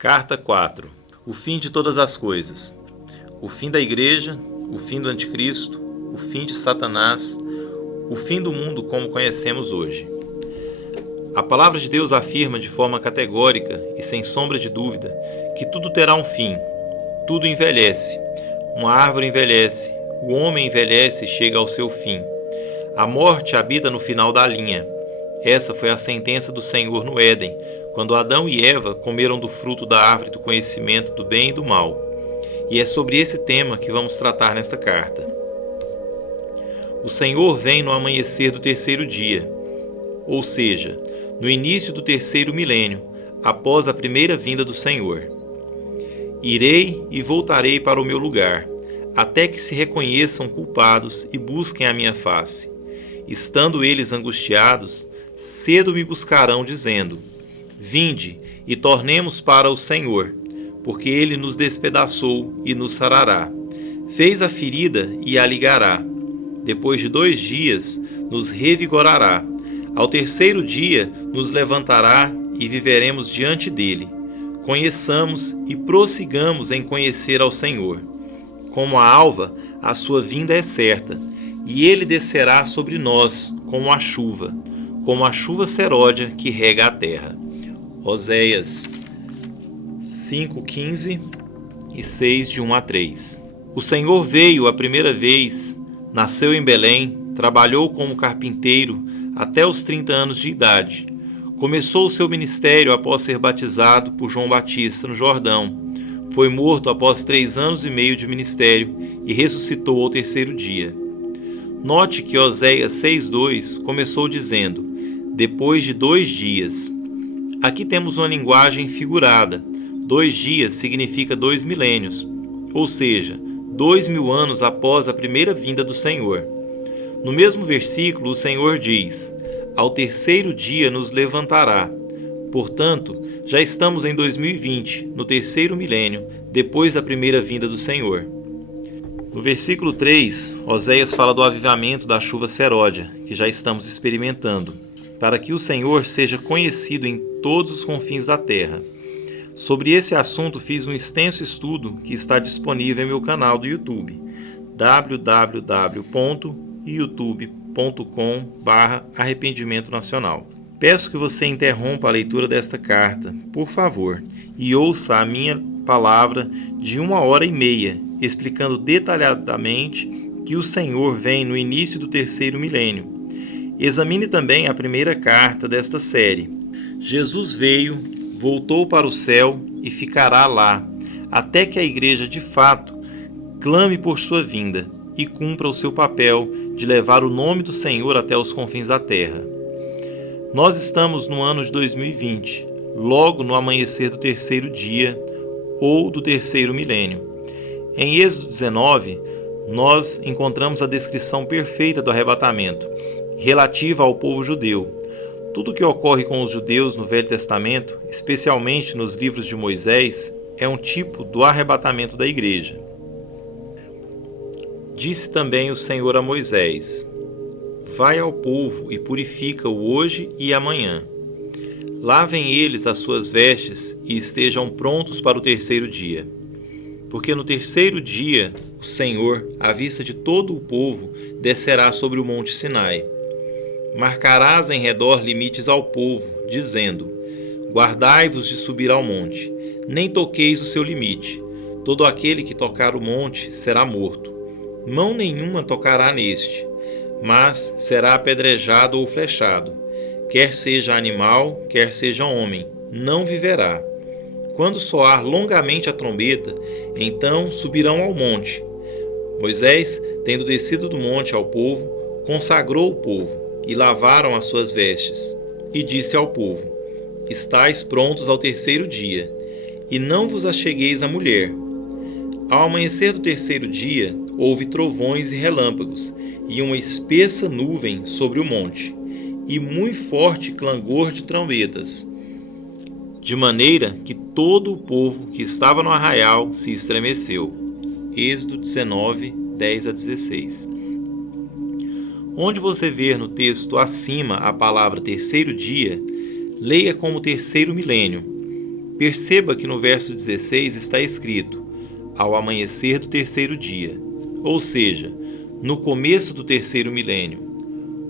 Carta 4. O fim de todas as coisas. O fim da igreja, o fim do anticristo, o fim de Satanás, o fim do mundo como conhecemos hoje. A palavra de Deus afirma de forma categórica e sem sombra de dúvida que tudo terá um fim, tudo envelhece. Uma árvore envelhece, o homem envelhece e chega ao seu fim. A morte habita no final da linha. Essa foi a sentença do Senhor no Éden, quando Adão e Eva comeram do fruto da árvore do conhecimento do bem e do mal. E é sobre esse tema que vamos tratar nesta carta. O Senhor vem no amanhecer do terceiro dia, ou seja, no início do terceiro milênio, após a primeira vinda do Senhor. Irei e voltarei para o meu lugar, até que se reconheçam culpados e busquem a minha face. Estando eles angustiados, cedo me buscarão, dizendo: Vinde e tornemos para o Senhor, porque ele nos despedaçou e nos sarará. Fez a ferida e a ligará. Depois de 2 dias nos revigorará. Ao terceiro dia nos levantará e viveremos diante dele. Conheçamos e prossigamos em conhecer ao Senhor. Como a alva, a sua vinda é certa, e ele descerá sobre nós como a chuva seródia que rega a terra. Oséias 5:15 e 6, de 1 a 3. O Senhor veio a primeira vez, nasceu em Belém, trabalhou como carpinteiro até os 30 anos de idade. Começou o seu ministério após ser batizado por João Batista no Jordão. Foi morto após 3 anos e meio de ministério e ressuscitou ao terceiro dia. Note que Oséias 6:2 começou dizendo: depois de 2 dias. Aqui temos uma linguagem figurada. 2 dias significa 2 milênios, ou seja, 2000 anos após a primeira vinda do Senhor. No mesmo versículo, o Senhor diz: ao terceiro dia nos levantará. Portanto, já estamos em 2020, no terceiro milênio, depois da primeira vinda do Senhor. No versículo 3, Oséias fala do avivamento da chuva seródia, que já estamos experimentando, para que o Senhor seja conhecido em todos os confins da terra. Sobre esse assunto fiz um extenso estudo que está disponível em meu canal do YouTube, www.youtube.com/Arrependimento Nacional. Peço que você interrompa a leitura desta carta, por favor, e ouça a minha palavra de 1h30, explicando detalhadamente que o Senhor vem no início do terceiro milênio. Examine também a primeira carta desta série. Jesus veio, voltou para o céu e ficará lá, até que a igreja de fato clame por sua vinda e cumpra o seu papel de levar o nome do Senhor até os confins da terra. Nós estamos no ano de 2020, logo no amanhecer do terceiro dia ou do terceiro milênio. Em Êxodo 19, nós encontramos a descrição perfeita do arrebatamento, relativa ao povo judeu. Tudo o que ocorre com os judeus no Velho Testamento, especialmente nos livros de Moisés, é um tipo do arrebatamento da igreja. Disse também o Senhor a Moisés: vai ao povo e purifica-o hoje e amanhã. Lavem eles as suas vestes e estejam prontos para o terceiro dia. Porque no terceiro dia o Senhor, à vista de todo o povo, descerá sobre o monte Sinai. Marcarás em redor limites ao povo, dizendo: guardai-vos de subir ao monte, nem toqueis o seu limite. Todo aquele que tocar o monte será morto. Mão nenhuma tocará neste, mas será apedrejado ou flechado. Quer seja animal, quer seja homem, não viverá. Quando soar longamente a trombeta, então subirão ao monte. Moisés, tendo descido do monte ao povo, consagrou o povo, e lavaram as suas vestes. E disse ao povo: estais prontos ao terceiro dia, e não vos achegueis à mulher. Ao amanhecer do terceiro dia, houve trovões e relâmpagos, e uma espessa nuvem sobre o monte, e muito forte clangor de trombetas, de maneira que todo o povo que estava no arraial se estremeceu. Êxodo 19, 10 a 16. Onde você ver no texto acima a palavra terceiro dia, leia como terceiro milênio. Perceba que no verso 16 está escrito: ao amanhecer do terceiro dia, ou seja, no começo do terceiro milênio.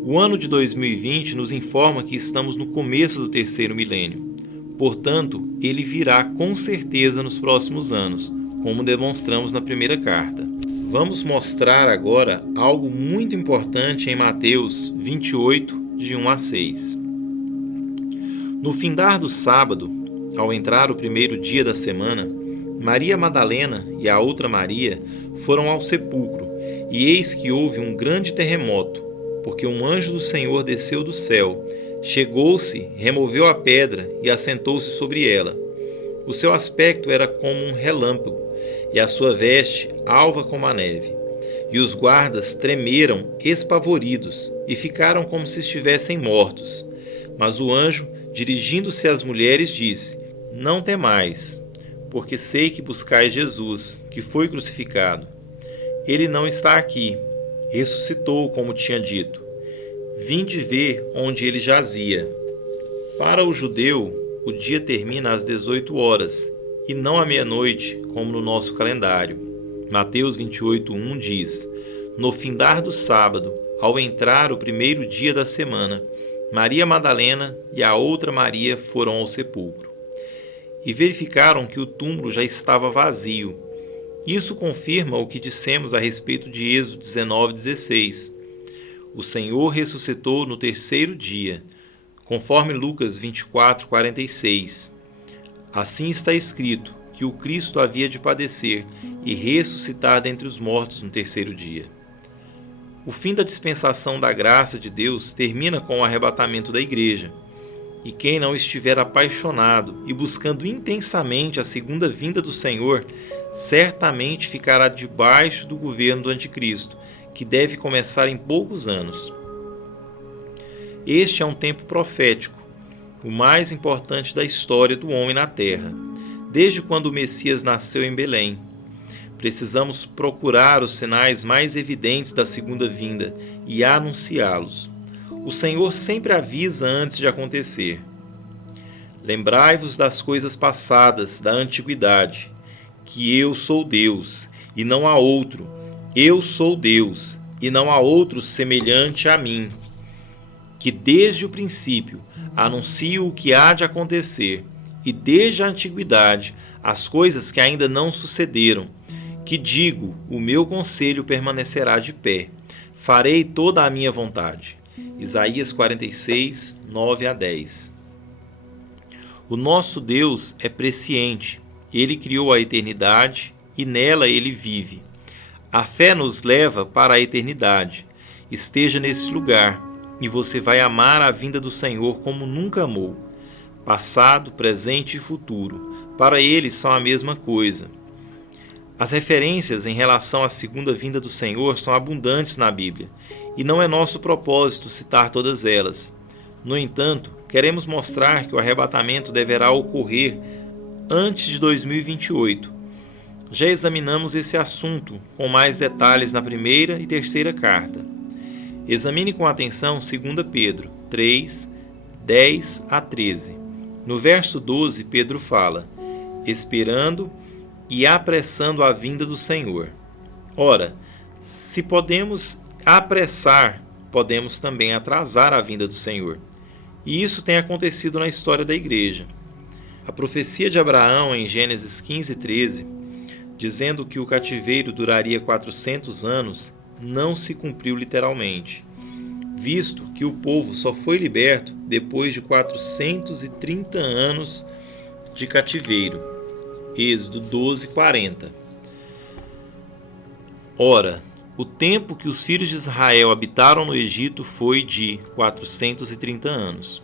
O ano de 2020 nos informa que estamos no começo do terceiro milênio. Portanto, ele virá com certeza nos próximos anos, como demonstramos na primeira carta. Vamos mostrar agora algo muito importante em Mateus 28, de 1 a 6. No findar do sábado, ao entrar o primeiro dia da semana, Maria Madalena e a outra Maria foram ao sepulcro, e eis que houve um grande terremoto, porque um anjo do Senhor desceu do céu, chegou-se, removeu a pedra e assentou-se sobre ela. O seu aspecto era como um relâmpago, e a sua veste alva como a neve. E os guardas tremeram espavoridos e ficaram como se estivessem mortos. Mas o anjo, dirigindo-se às mulheres, disse: não temais, porque sei que buscais Jesus, que foi crucificado. Ele não está aqui, ressuscitou, como tinha dito. Vinde ver onde ele jazia. Para o judeu, o dia termina às 18 horas, e não à meia-noite, como no nosso calendário. Mateus 28:1 diz: no findar do sábado, ao entrar o primeiro dia da semana, Maria Madalena e a outra Maria foram ao sepulcro e verificaram que o túmulo já estava vazio. Isso confirma o que dissemos a respeito de Êxodo 19:16. O Senhor ressuscitou no terceiro dia, conforme Lucas 24:46. Assim está escrito que o Cristo havia de padecer e ressuscitar dentre os mortos no terceiro dia. O fim da dispensação da graça de Deus termina com o arrebatamento da igreja. E quem não estiver apaixonado e buscando intensamente a segunda vinda do Senhor, certamente ficará debaixo do governo do Anticristo, que deve começar em poucos anos. Este é um tempo profético, o mais importante da história do homem na Terra, desde quando o Messias nasceu em Belém. Precisamos procurar os sinais mais evidentes da segunda vinda e anunciá-los. O Senhor sempre avisa antes de acontecer. Lembrai-vos das coisas passadas da antiguidade, que eu sou Deus, e não há outro. Eu sou Deus, e não há outro semelhante a mim, que desde o princípio anuncio o que há de acontecer, e desde a antiguidade as coisas que ainda não sucederam, que digo, o meu conselho permanecerá de pé, farei toda a minha vontade. Isaías 46, 9 a 10. O nosso Deus é presciente, Ele criou a eternidade e nela Ele vive. A fé nos leva para a eternidade. Esteja nesse lugar e você vai amar a vinda do Senhor como nunca amou. Passado, presente e futuro, para Ele são a mesma coisa. As referências em relação à segunda vinda do Senhor são abundantes na Bíblia, e não é nosso propósito citar todas elas. No entanto, queremos mostrar que o arrebatamento deverá ocorrer antes de 2028. Já examinamos esse assunto com mais detalhes na primeira e terceira carta. Examine com atenção 2 Pedro 3, 10 a 13. No verso 12, Pedro fala: esperando e apressando a vinda do Senhor. Ora, se podemos apressar, podemos também atrasar a vinda do Senhor. E isso tem acontecido na história da igreja. A profecia de Abraão em Gênesis 15:13, dizendo que o cativeiro duraria 400 anos, não se cumpriu literalmente, visto que o povo só foi liberto depois de 430 anos de cativeiro. Êxodo 12:40. Ora, o tempo que os filhos de Israel habitaram no Egito foi de 430 anos.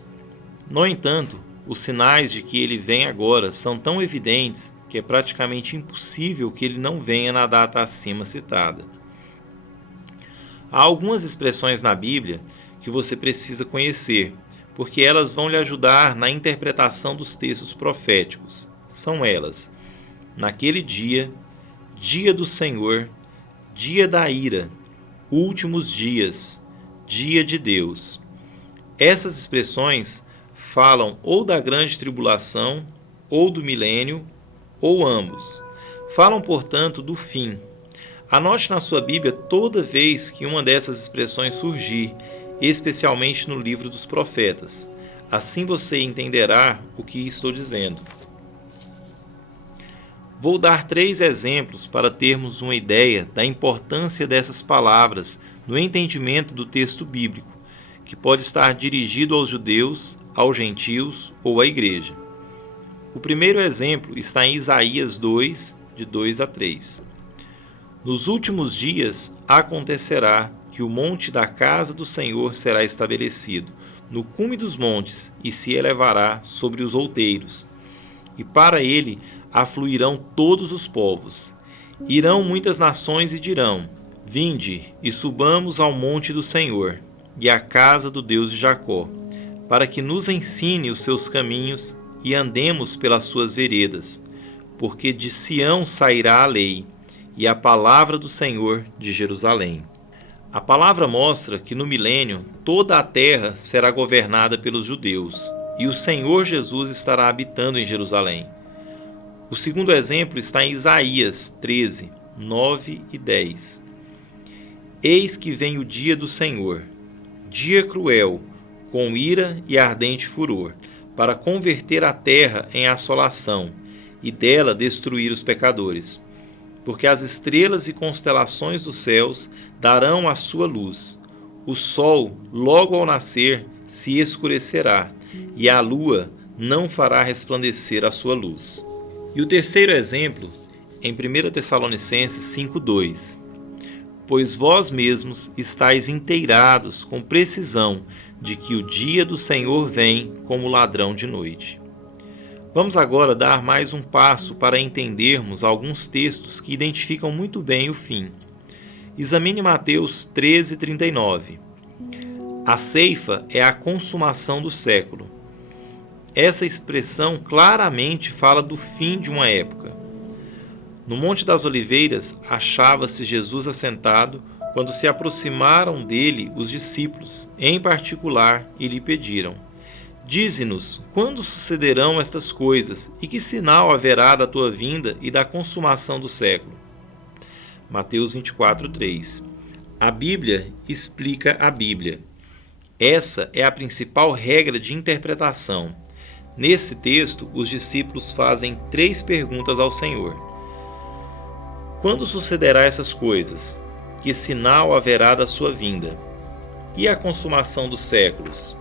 No entanto, os sinais de que ele vem agora são tão evidentes que é praticamente impossível que ele não venha na data acima citada. Há algumas expressões na Bíblia que você precisa conhecer, porque elas vão lhe ajudar na interpretação dos textos proféticos. São elas: naquele dia, dia do Senhor, dia da ira, últimos dias, dia de Deus. Essas expressões falam ou da grande tribulação ou do milênio, ou ambos. Falam, portanto, do fim. Anote na sua Bíblia toda vez que uma dessas expressões surgir, especialmente no livro dos profetas. Assim você entenderá o que estou dizendo. Vou dar 3 exemplos para termos uma ideia da importância dessas palavras no entendimento do texto bíblico, que pode estar dirigido aos judeus, aos gentios ou à igreja. O primeiro exemplo está em Isaías 2, de 2 a 3. Nos últimos dias acontecerá que o monte da casa do Senhor será estabelecido no cume dos montes e se elevará sobre os outeiros. E para ele afluirão todos os povos. Irão muitas nações e dirão: Vinde e subamos ao monte do Senhor e à casa do Deus de Jacó, para que nos ensine os seus caminhos e andemos pelas suas veredas. Porque de Sião sairá a lei e a palavra do Senhor de Jerusalém. A palavra mostra que no milênio toda a terra será governada pelos judeus e o Senhor Jesus estará habitando em Jerusalém. O segundo exemplo está em Isaías 13, 9 e 10. Eis que vem o dia do Senhor, dia cruel, com ira e ardente furor, para converter a terra em assolação e dela destruir os pecadores. Porque as estrelas e constelações dos céus darão a sua luz. O sol, logo ao nascer, se escurecerá, e a lua não fará resplandecer a sua luz. E o terceiro exemplo, em 1 Tessalonicenses 5:2. Pois vós mesmos estáis inteirados com precisão de que o dia do Senhor vem como ladrão de noite. Vamos agora dar mais um passo para entendermos alguns textos que identificam muito bem o fim. Examine Mateus 13:39. A ceifa é a consumação do século. Essa expressão claramente fala do fim de uma época. No Monte das Oliveiras achava-se Jesus assentado quando se aproximaram dele os discípulos, em particular, e lhe pediram: Dize-nos, quando sucederão estas coisas, e que sinal haverá da tua vinda e da consumação do século? Mateus 24:3. A Bíblia explica a Bíblia. Essa é a principal regra de interpretação. Nesse texto, os discípulos fazem 3 perguntas ao Senhor. Quando sucederá essas coisas? Que sinal haverá da sua vinda? E a consumação dos séculos?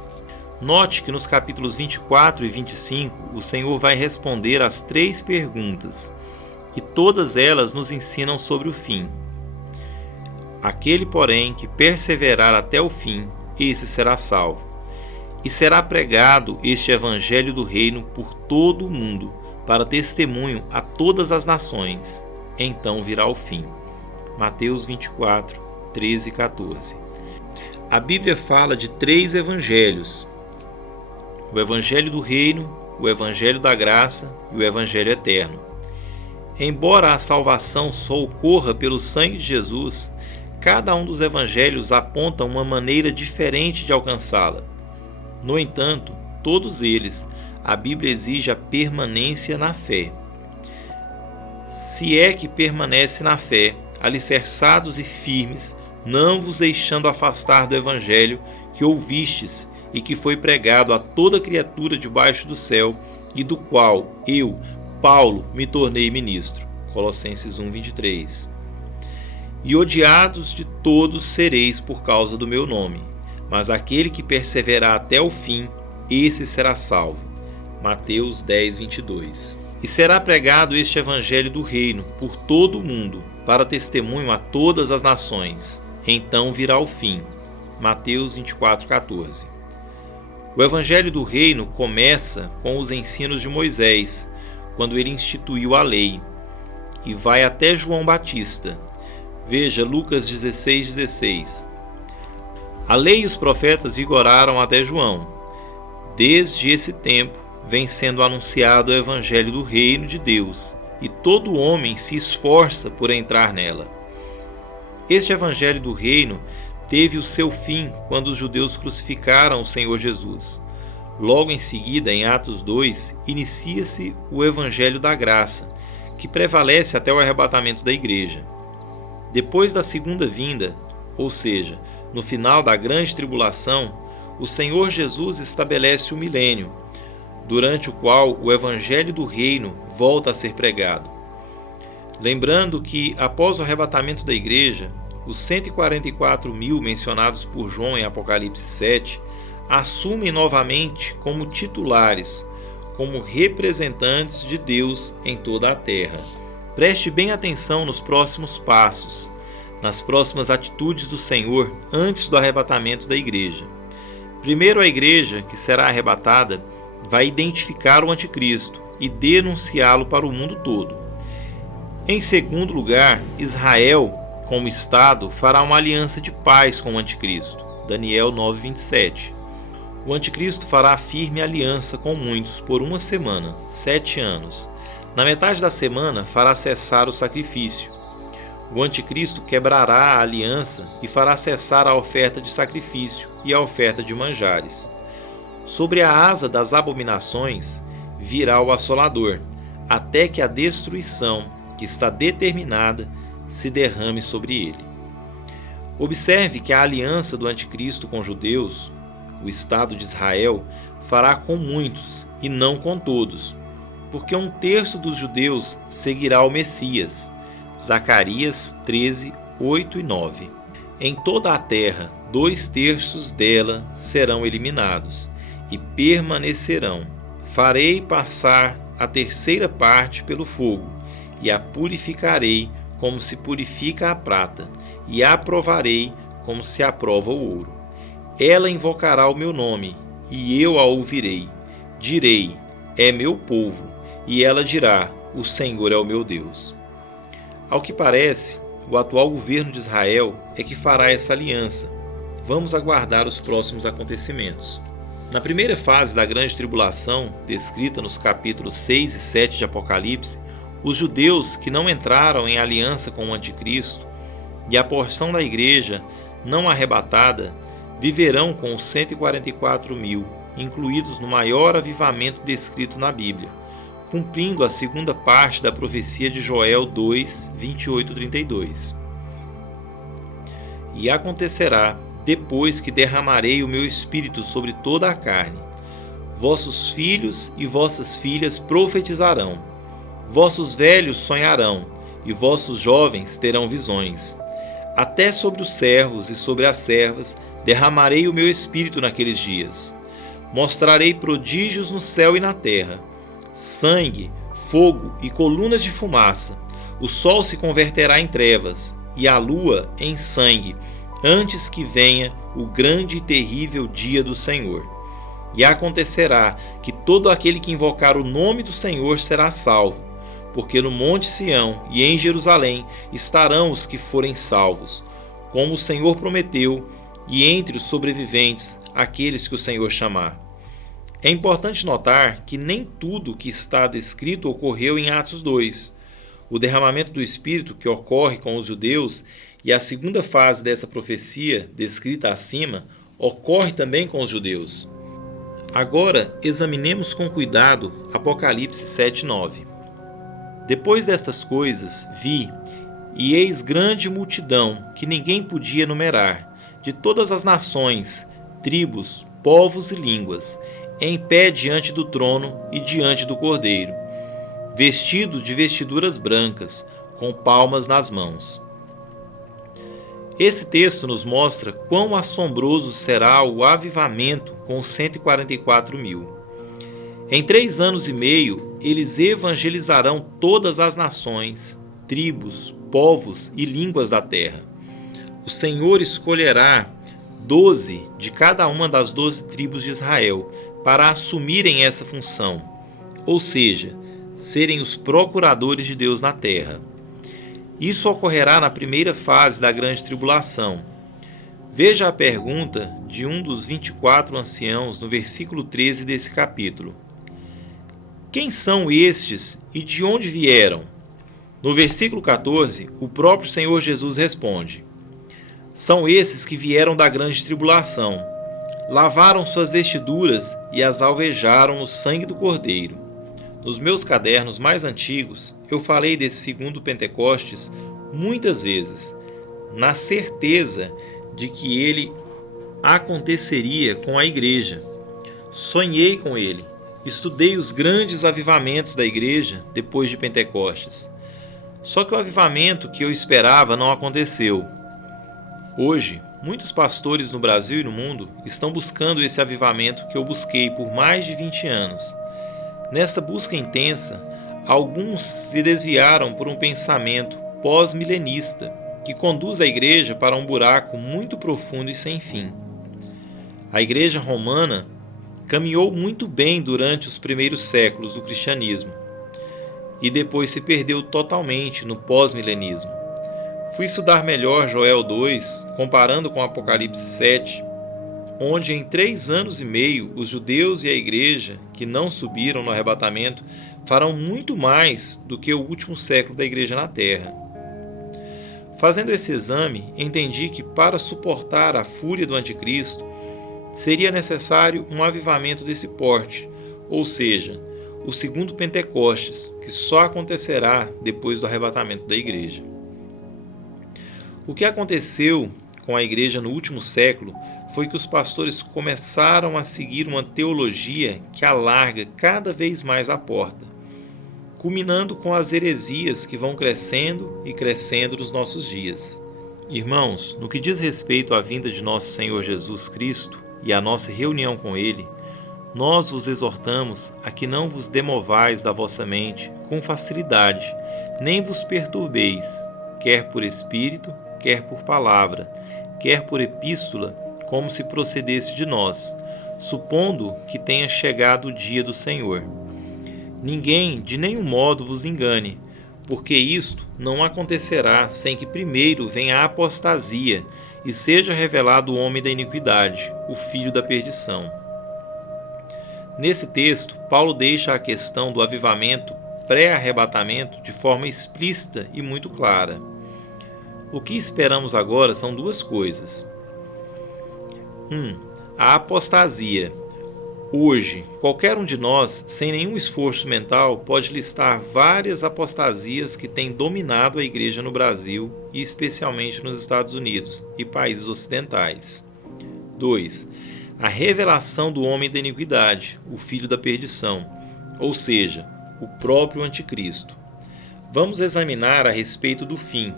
Note que nos capítulos 24 e 25, o Senhor vai responder às 3 perguntas, e todas elas nos ensinam sobre o fim. Aquele, porém, que perseverar até o fim, esse será salvo. E será pregado este evangelho do reino por todo o mundo, para testemunho a todas as nações. Então virá o fim. Mateus 24, 13 e 14. A Bíblia fala de 3 evangelhos: o evangelho do reino, o evangelho da graça e o evangelho eterno. Embora a salvação só ocorra pelo sangue de Jesus, cada um dos evangelhos aponta uma maneira diferente de alcançá-la. No entanto, todos eles, a Bíblia exige a permanência na fé. Se é que permanece na fé, alicerçados e firmes, não vos deixando afastar do evangelho que ouvistes e que foi pregado a toda criatura debaixo do céu, e do qual eu, Paulo, me tornei ministro. Colossenses 1:23. E odiados de todos sereis por causa do meu nome, mas aquele que perseverar até o fim, esse será salvo. Mateus 10:22. E será pregado este evangelho do reino por todo o mundo, para testemunho a todas as nações. Então virá o fim. Mateus 24:14. O evangelho do reino começa com os ensinos de Moisés, quando ele instituiu a lei, e vai até João Batista. Veja Lucas 16:16. A lei e os profetas vigoraram até João. Desde esse tempo vem sendo anunciado o evangelho do reino de Deus, e todo homem se esforça por entrar nela. Este evangelho do reino teve o seu fim quando os judeus crucificaram o Senhor Jesus. Logo em seguida, em Atos 2, inicia-se o Evangelho da Graça, que prevalece até o arrebatamento da igreja. Depois da segunda vinda, ou seja, no final da grande tribulação, o Senhor Jesus estabelece o milênio, durante o qual o Evangelho do Reino volta a ser pregado. Lembrando que, após o arrebatamento da igreja, os 144.000 mencionados por João em Apocalipse 7 assumem novamente como titulares, como representantes de Deus em toda a terra. Preste bem atenção nos próximos passos, nas próximas atitudes do Senhor antes do arrebatamento da igreja. Primeiro, a igreja, que será arrebatada, vai identificar o anticristo e denunciá-lo para o mundo todo. Em segundo lugar, Israel, como Estado, fará uma aliança de paz com o anticristo. Daniel 9:27. O anticristo fará firme aliança com muitos por uma semana, 7 anos. Na metade da semana fará cessar o sacrifício. O anticristo quebrará a aliança e fará cessar a oferta de sacrifício e a oferta de manjares. Sobre a asa das abominações virá o assolador, até que a destruição, que está determinada, se derrame sobre ele. Observe que a aliança do anticristo com os judeus, o Estado de Israel, fará com muitos e não com todos, porque 1/3 dos judeus seguirá o Messias. Zacarias 13, 8 e 9. Em toda a terra, 2/3 dela serão eliminados e permanecerão. Farei passar a 3ª parte pelo fogo e a purificarei como se purifica a prata, e a provarei como se aprova o ouro. Ela invocará o meu nome, e eu a ouvirei. Direi, é meu povo, e ela dirá, o Senhor é o meu Deus. Ao que parece, o atual governo de Israel é que fará essa aliança. Vamos aguardar os próximos acontecimentos. Na primeira fase da grande tribulação, descrita nos capítulos 6 e 7 de Apocalipse, os judeus que não entraram em aliança com o anticristo e a porção da igreja não arrebatada viverão com os 144.000, incluídos no maior avivamento descrito na Bíblia, cumprindo a segunda parte da profecia de Joel 2, 28-32. E acontecerá, depois que derramarei o meu espírito sobre toda a carne, vossos filhos e vossas filhas profetizarão, vossos velhos sonharão, e vossos jovens terão visões. Até sobre os servos e sobre as servas derramarei o meu espírito naqueles dias. Mostrarei prodígios no céu e na terra, sangue, fogo e colunas de fumaça. O sol se converterá em trevas, e a lua em sangue, antes que venha o grande e terrível dia do Senhor. E acontecerá que todo aquele que invocar o nome do Senhor será salvo, porque no monte Sião e em Jerusalém estarão os que forem salvos, como o Senhor prometeu, e entre os sobreviventes, aqueles que o Senhor chamar. É importante notar que nem tudo o que está descrito ocorreu em Atos 2. O derramamento do Espírito que ocorre com os judeus e a segunda fase dessa profecia, descrita acima, ocorre também com os judeus. Agora, examinemos com cuidado Apocalipse 7:9. Depois destas coisas, vi, e eis grande multidão, que ninguém podia numerar, de todas as nações, tribos, povos e línguas, em pé diante do trono e diante do Cordeiro, vestidos de vestiduras brancas, com palmas nas mãos. Esse texto nos mostra quão assombroso será o avivamento com os 144.000. Em 3 anos e meio, eles evangelizarão todas as nações, tribos, povos e línguas da terra. O Senhor escolherá 12 de cada uma das 12 tribos de Israel para assumirem essa função, ou seja, serem os procuradores de Deus na terra. Isso ocorrerá na primeira fase da grande tribulação. Veja a pergunta de um dos 24 anciãos no versículo 13 desse capítulo. Quem são estes e de onde vieram? No versículo 14, o próprio Senhor Jesus responde: são esses que vieram da grande tribulação, Lavaram suas vestiduras e as alvejaram no sangue do Cordeiro. Nos meus cadernos mais antigos, eu falei desse segundo Pentecostes muitas vezes, na certeza de que ele aconteceria com a igreja. Sonhei com ele, estudei os grandes avivamentos da igreja depois de Pentecostes. Só que o avivamento que eu esperava não aconteceu. Hoje, muitos pastores no Brasil e no mundo estão buscando esse avivamento que eu busquei por mais de 20 anos. Nessa busca intensa, alguns se desviaram por um pensamento pós-milenista que conduz a igreja para um buraco muito profundo e sem fim. A igreja romana caminhou muito bem durante os primeiros séculos do cristianismo e depois se perdeu totalmente no pós-milenismo. Fui estudar melhor Joel 2, comparando com Apocalipse 7, onde em 3 anos e meio os judeus e a igreja que não subiram no arrebatamento farão muito mais do que o último século da igreja na terra. Fazendo esse exame, entendi que para suportar a fúria do anticristo, seria necessário um avivamento desse porte, ou seja, o segundo Pentecostes, que só acontecerá depois do arrebatamento da igreja. O que aconteceu com a igreja no último século foi que os pastores começaram a seguir uma teologia que alarga cada vez mais a porta, culminando com as heresias que vão crescendo e crescendo nos nossos dias. Irmãos, no que diz respeito à vinda de nosso Senhor Jesus Cristo e à nossa reunião com Ele, nós vos exortamos a que não vos demovais da vossa mente com facilidade, nem vos perturbeis, quer por espírito, quer por palavra, quer por epístola, como se procedesse de nós, supondo que tenha chegado o dia do Senhor. Ninguém de nenhum modo vos engane, porque isto não acontecerá sem que primeiro venha a apostasia e seja revelado o homem da iniquidade, o filho da perdição. Nesse texto, Paulo deixa a questão do avivamento pré-arrebatamento de forma explícita e muito clara. O que esperamos agora são 2 coisas. 1. A apostasia. Hoje, qualquer um de nós, sem nenhum esforço mental, pode listar várias apostasias que têm dominado a igreja no Brasil e especialmente nos Estados Unidos e países ocidentais. 2. A revelação do homem da iniquidade, o filho da perdição, ou seja, o próprio anticristo. Vamos examinar a respeito do fim.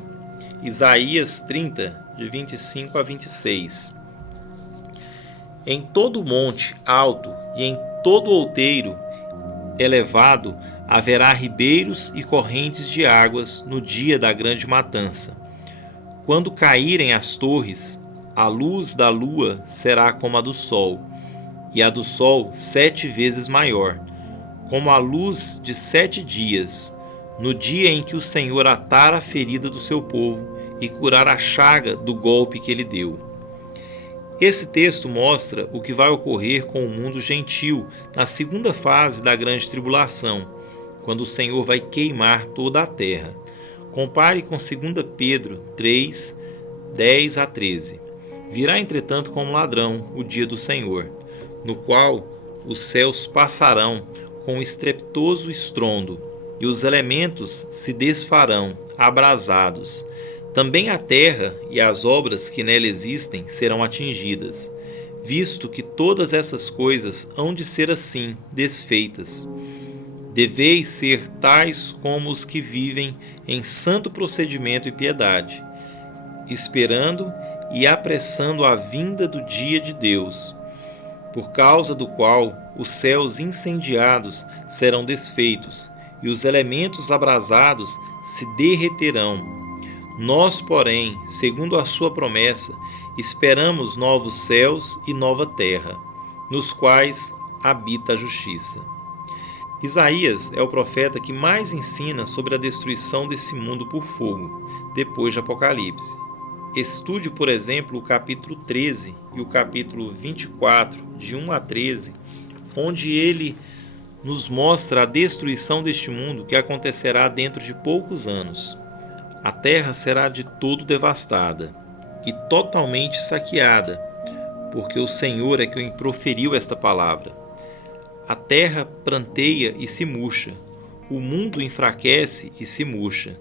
Isaías 30, de 25 a 26. Em todo monte alto e em todo outeiro elevado haverá ribeiros e correntes de águas no dia da grande matança. Quando caírem as torres, a luz da lua será como a do sol, e a do sol 7 vezes maior, como a luz de 7 dias, no dia em que o Senhor atar a ferida do seu povo e curar a chaga do golpe que ele deu. Esse texto mostra o que vai ocorrer com o mundo gentil na segunda fase da grande tribulação, quando o Senhor vai queimar toda a terra. Compare com 2 Pedro 3, 10 a 13. Virá, entretanto, como ladrão o dia do Senhor, no qual os céus passarão com estrepitoso estrondo, e os elementos se desfarão, abrasados. Também a terra e as obras que nela existem serão atingidas, visto que todas essas coisas hão de ser assim, desfeitas. Deveis ser tais como os que vivem em santo procedimento e piedade, esperando e apressando a vinda do dia de Deus, por causa do qual os céus incendiados serão desfeitos e os elementos abrasados se derreterão. Nós, porém, segundo a sua promessa, esperamos novos céus e nova terra, nos quais habita a justiça. Isaías é o profeta que mais ensina sobre a destruição desse mundo por fogo, depois de Apocalipse. Estude, por exemplo, o capítulo 13 e o capítulo 24, de 1 a 13, onde ele nos mostra a destruição deste mundo que acontecerá dentro de poucos anos. A terra será de todo devastada e totalmente saqueada, porque o Senhor é quem proferiu esta palavra. A terra pranteia e se murcha, o mundo enfraquece e se murcha.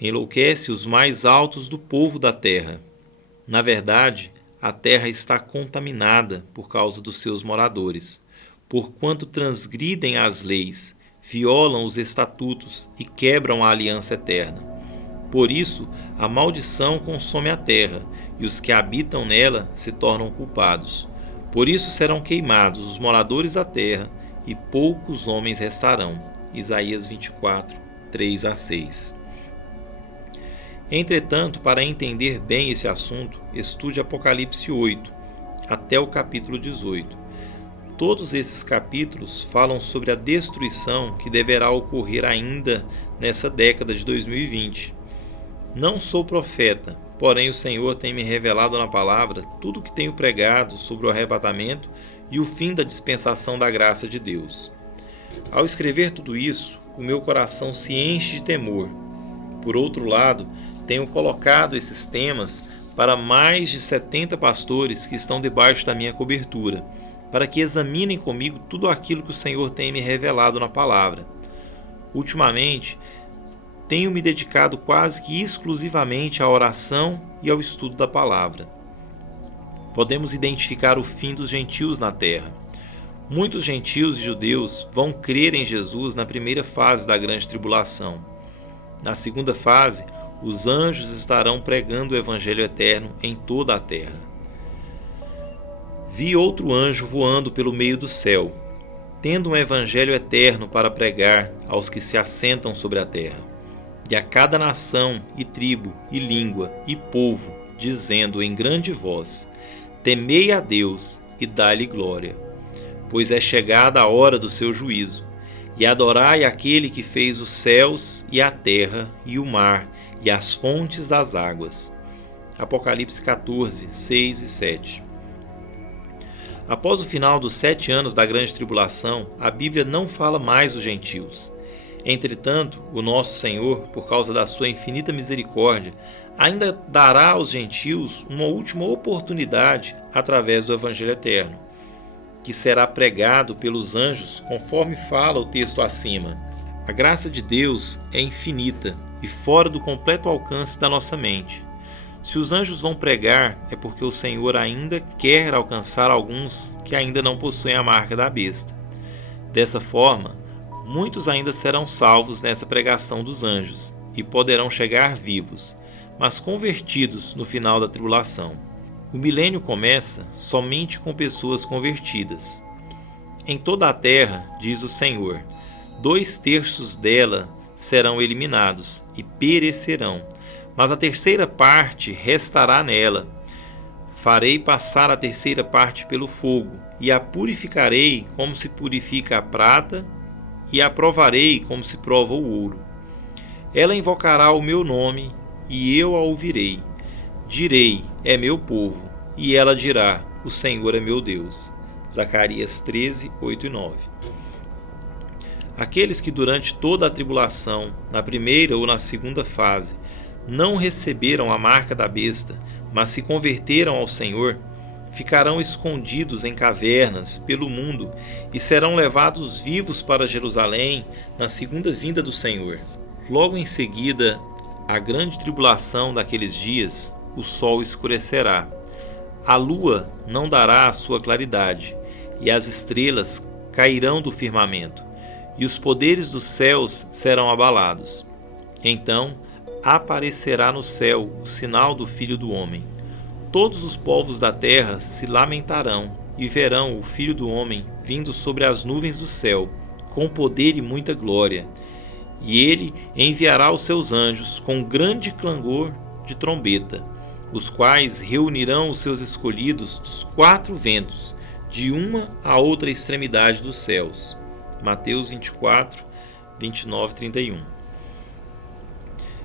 Enlouquece os mais altos do povo da terra. Na verdade, a terra está contaminada por causa dos seus moradores, porquanto transgridem as leis, violam os estatutos e quebram a aliança eterna. Por isso, a maldição consome a terra, e os que habitam nela se tornam culpados. Por isso serão queimados os moradores da terra, e poucos homens restarão. Isaías 24, 3-6. Entretanto, para entender bem esse assunto, estude Apocalipse 8, até o capítulo 18. Todos esses capítulos falam sobre a destruição que deverá ocorrer ainda nessa década de 2020. Não sou profeta, porém o Senhor tem me revelado na palavra tudo o que tenho pregado sobre o arrebatamento e o fim da dispensação da graça de Deus. Ao escrever tudo isso, o meu coração se enche de temor. Por outro lado, tenho colocado esses temas para mais de 70 pastores que estão debaixo da minha cobertura, para que examinem comigo tudo aquilo que o Senhor tem me revelado na palavra. Ultimamente, tenho me dedicado quase que exclusivamente à oração e ao estudo da palavra. Podemos identificar o fim dos gentios na terra. Muitos gentios e judeus vão crer em Jesus na primeira fase da grande tribulação. Na segunda fase, os anjos estarão pregando o evangelho eterno em toda a terra. Vi outro anjo voando pelo meio do céu, tendo um evangelho eterno para pregar aos que se assentam sobre a terra, e a cada nação e tribo e língua e povo, dizendo em grande voz: temei a Deus e dai-lhe glória, pois é chegada a hora do seu juízo, e adorai aquele que fez os céus e a terra e o mar e as fontes das águas. Apocalipse 14, 6 e 7. Após o final dos 7 anos da grande tribulação, a Bíblia não fala mais dos gentios. Entretanto, o nosso Senhor, por causa da sua infinita misericórdia, ainda dará aos gentios uma última oportunidade através do Evangelho Eterno, que será pregado pelos anjos, conforme fala o texto acima. A graça de Deus é infinita e fora do completo alcance da nossa mente. Se os anjos vão pregar, é porque o Senhor ainda quer alcançar alguns que ainda não possuem a marca da besta. Dessa forma, muitos ainda serão salvos nessa pregação dos anjos e poderão chegar vivos, mas convertidos no final da tribulação. O milênio começa somente com pessoas convertidas. Em toda a terra, diz o Senhor, 2/3 dela serão eliminados e perecerão, mas a terceira parte restará nela. Farei passar a terceira parte pelo fogo, e a purificarei como se purifica a prata, e a provarei como se prova o ouro. Ela invocará o meu nome, e eu a ouvirei. Direi, é meu povo, e ela dirá, o Senhor é meu Deus. Zacarias 13, 8 e 9. Aqueles que durante toda a tribulação, na primeira ou na segunda fase, não receberam a marca da besta, mas se converteram ao Senhor, ficarão escondidos em cavernas pelo mundo e serão levados vivos para Jerusalém na segunda vinda do Senhor. Logo em seguida, a grande tribulação daqueles dias, o sol escurecerá, a lua não dará a sua claridade, e as estrelas cairão do firmamento, e os poderes dos céus serão abalados. Então aparecerá no céu o sinal do Filho do Homem. Todos os povos da terra se lamentarão e verão o Filho do Homem vindo sobre as nuvens do céu, com poder e muita glória. E ele enviará os seus anjos com grande clangor de trombeta, os quais reunirão os seus escolhidos dos 4 ventos, de uma a outra extremidade dos céus. Mateus 24, 29 e 31.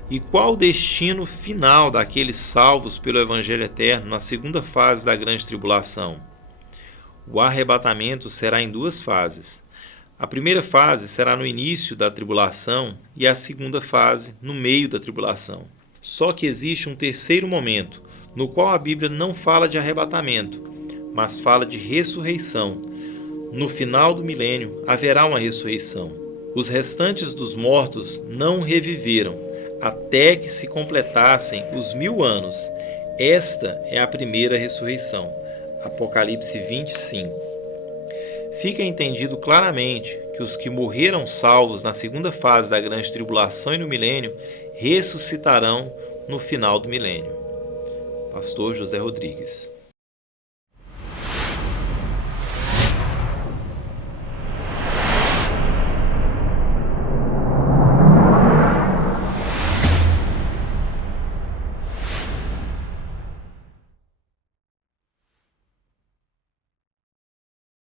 E qual o destino final daqueles salvos pelo Evangelho Eterno na segunda fase da grande tribulação? O arrebatamento será em 2 fases. A primeira fase será no início da tribulação e a segunda fase no meio da tribulação. Só que existe um terceiro momento, no qual a Bíblia não fala de arrebatamento, mas fala de ressurreição. No final do milênio haverá uma ressurreição. Os restantes dos mortos não reviveram, até que se completassem os 1000 anos. Esta é a primeira ressurreição. Apocalipse 25. Fica entendido claramente que os que morreram salvos na segunda fase da grande tribulação e no milênio ressuscitarão no final do milênio. Pastor José Rodrigues.